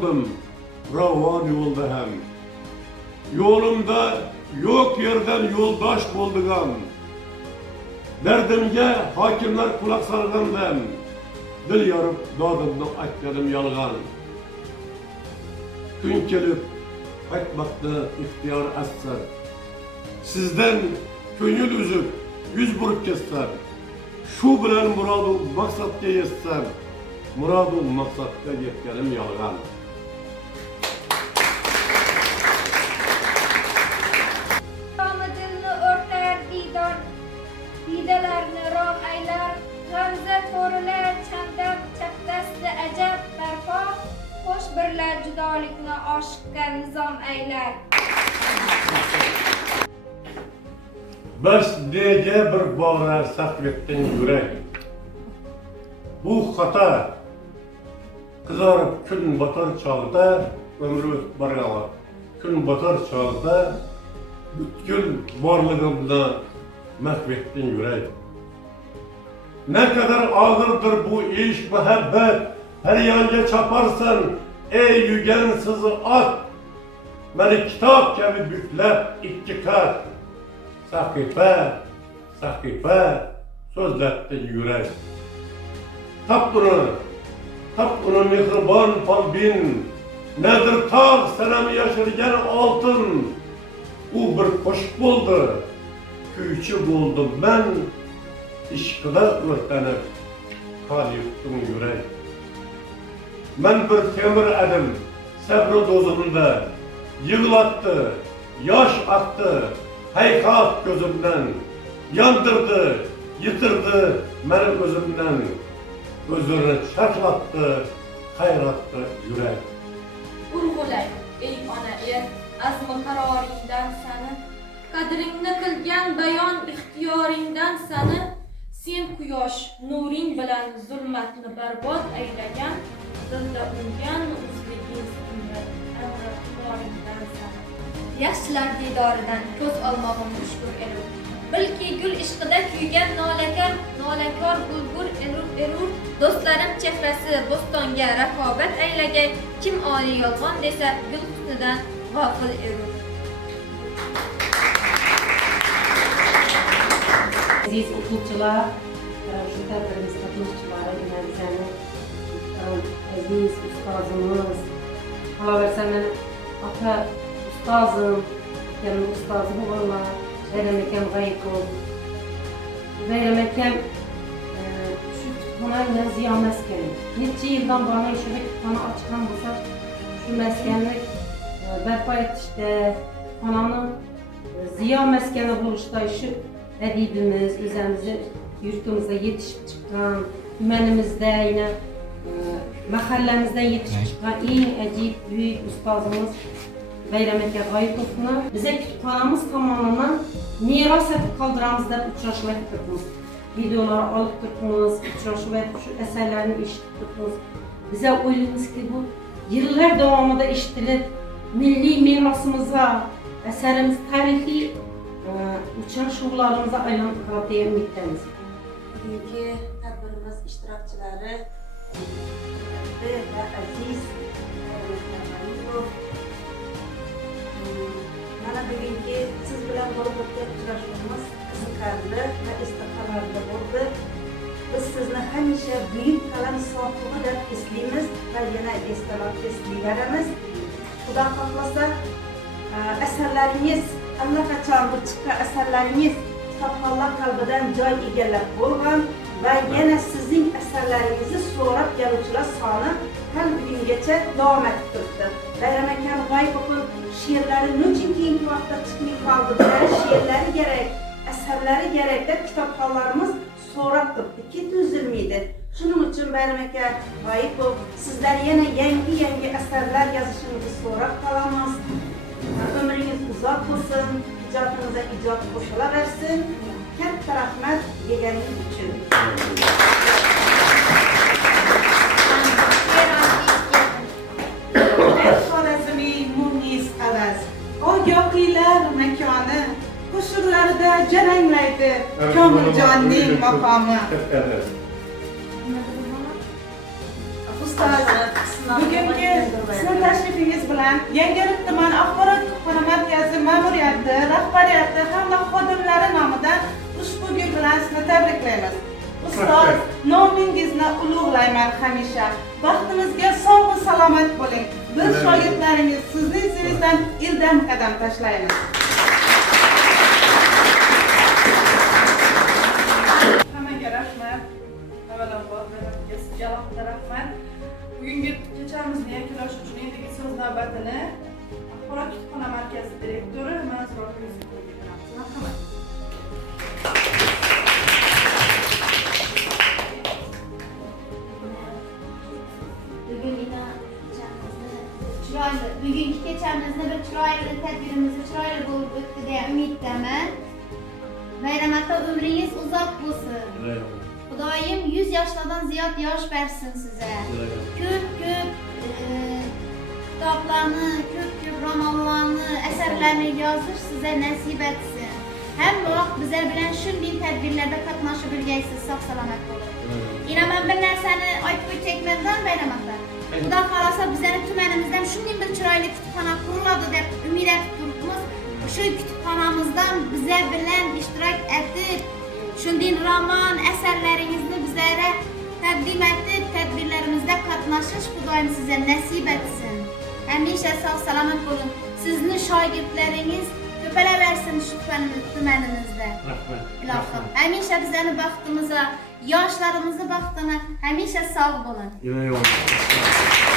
buldum, ravan yolda hem. Yolumda yok yerden yoldaş bulduğum. Derdimge hakimler kulak sargandem. Dil yarıp dadımda aytladım yalgan. Gün gelip qaytmakta ihtiyar etsen. Sizden köngül üzüp yüz burup kessem. Şu bilen muradu maksatga yetsem. Muradu maksatga yetkenim yalgan. Ramadilni örter didar, didelerini ram eyler, gamze to'rilar chandam chapdasdi ajab barpo, hoş birlar judolikni oshiqqa nizom eyler. Biz nega bir bora sakvettin yürek. Bu hata kızarıp gün batar çağda ömrü bargalar. Gün batar çağda bütkül varlığımda mahvettin yürek. Ne kadar ağırdır bu iş muhabbet, her yanga çaparsan ey yügensiz at. Beni kitap gibi büklep iki kat. Sahife, sahife sözletti yürek. Tap bunu mihriban falbin. Nedir tağ senemi yaşırgen altın. Bu bir koşuk buldu, küyçü buldum ben. İşkıda örtenip kal yuttum yürek. Ben bir temir edim, sabr dozunda. Yığlattı, yaş aktı, haykat gözümden. Yandırdı, yitirdi benim özümden. Özünü çatlattı, hayrattı yürek. Urg'ulay ey ona er, azmi qaroringdan sani, qadringni qilgan bayon ixtiyoringdan sani, sen quyosh nuring bilan zulmatni barbod aylagan, dilda ungan o'zliging amri qo'ringdan sani. Yaxshilar didoridan ko'z olmog'im mushkur erur. Bilki gul ishqida kuygan nolakor bulgur erur. Do'stlarim chehrasi bo'stonga raqobat aylagay, kim oli yolg'on desa gul husnidan g'ofil erur. Aziz o'quvchilar, shu tadbirimiz qatnashchilari, bizani aziz ustozimiz, qolaversa men ota ustozim, yana ustozim o'g'illar, Bayram akam G'ayqub. Bayram akam shu kutubxonani ziyo maskani. Necha yildan buyon shu kutubxona ochgan bo'lsa, shu maskanni barpo etishda, kutubxonani ziyo maskani bo'lishda shu adibimiz o'zimizni yurtimizda yetishib chiqqan, tumanimizda, yine mahallamizdan yetishib chiqqan eng ajib buyuk ustozimiz Bayram aka G'ayqubni bize kütüphanemiz tomonidan meros etib qoldiramiz deb uchrashuv etib turibmiz. Videolar olib turibmiz, uchrashuv etib shu asarlarni eshitib turibmiz. Bize o'ylaymizki bu yillar davomida eshitilib milliy merosimizga, asarimiz tarixiy uchrashuvlarimizga aylanib qoladi degan umiddamiz. Bugungi tadbirimiz ishtirokchilari va aziz mana bugungi siz bilan bo'lib o'tgan uchrashuvimiz qiziqarli va esda qolarli bo'ldi. Biz sizni hamisha buyuk qalam sohibi deb eslaymiz va yana eslayveramiz. Xudo xohlasa asarlaringiz, allaqachon bu chiqqan asarlaringiz kitobxonlar qalbidan joy egallab bo'lgan va yana sizning asarlaringizni so'rab keluvchilar soni hal bugungacha davom etib turibdi. Bayram akam G'ayqubning she'rlari nechun keyingi vaqtda chiqmay qoldi? She'rlari kerak, asarlari kerak deb kitobxonlarimiz so'rab turibdi, ketuzilmaydi. Shuning uchun Bayram aka G'ayqub sizlar yana yangi asarlar yozishingizni so'rab qolamiz. Ömrünüz uzoq bo'lsin, ijodingizga ijod qo'shilaversin. Katta rahmat deganingiz uchun. Xorazmiy Munis Avaz ogohiylar makoni qo'shiqlarida jaranglaydi Komiljonning maqomi. Ustozlar Bugungi sizning tashrifingiz bilan Yangiyo'l tuman axborot kutubxona markazi ma'muriyati, rahbariyati hamda xodimlari nomidan ushbu gul bilan sizni tabriklaymiz. Ustoz, nomingizni ulug'layman hamisha. Baxtimizga sog' va salomat bo'ling. Biz shogirdlaringiz sizning izingizdan ildam qadam tashlaymiz. Hammaga rahmat. Avvalambor sizga sizga alohida rahmat. Bugungi kechamizni yakunlash uchun endigi so'z navbatini axborot kutubxona markazi direktori Manzura Yusupovga beramiz. Marhamat. Bugungi kechamizni bir chiroyli tadbirimizni chiroyli bo'lib o'tdi deya umiddaman. Bayramata umringiz uzoq bo'lsin. Xudoyim 100 yoshlardan ziyod yosh bersin sizga. Ko'p kitoblarni, ko'p romanlarni, asarlarni yozish sizga nasib etsin. Hamma vaqt bizlar bilan shunday tadbirlarda qatnashib birgaysiz, sog' salomat bo'lib. Yana men bir narsani aytib o'tayman bayramata. Xudo xolasa bizning tumanimizdan shunday bir chiroyli kutubxona quriladi deb umid etib turibmiz. Shu kutubxonamizdan bizlar bilan ishtirok etib, shunday roman asarlaringizni bizlarga taqdim etib, tadbirlarimizda qatnashish Xudoyim sizga nasib etsin. Hamisha sog' salomat bo'lin. Sizni shogirdlaringiz ko'payversin shu tumanimizda. Rahmat. Ilohim, hamisha bizlarning baxtimizga, yoshlarimizni baxtini hamisha sog' bo'lin. Yo'q.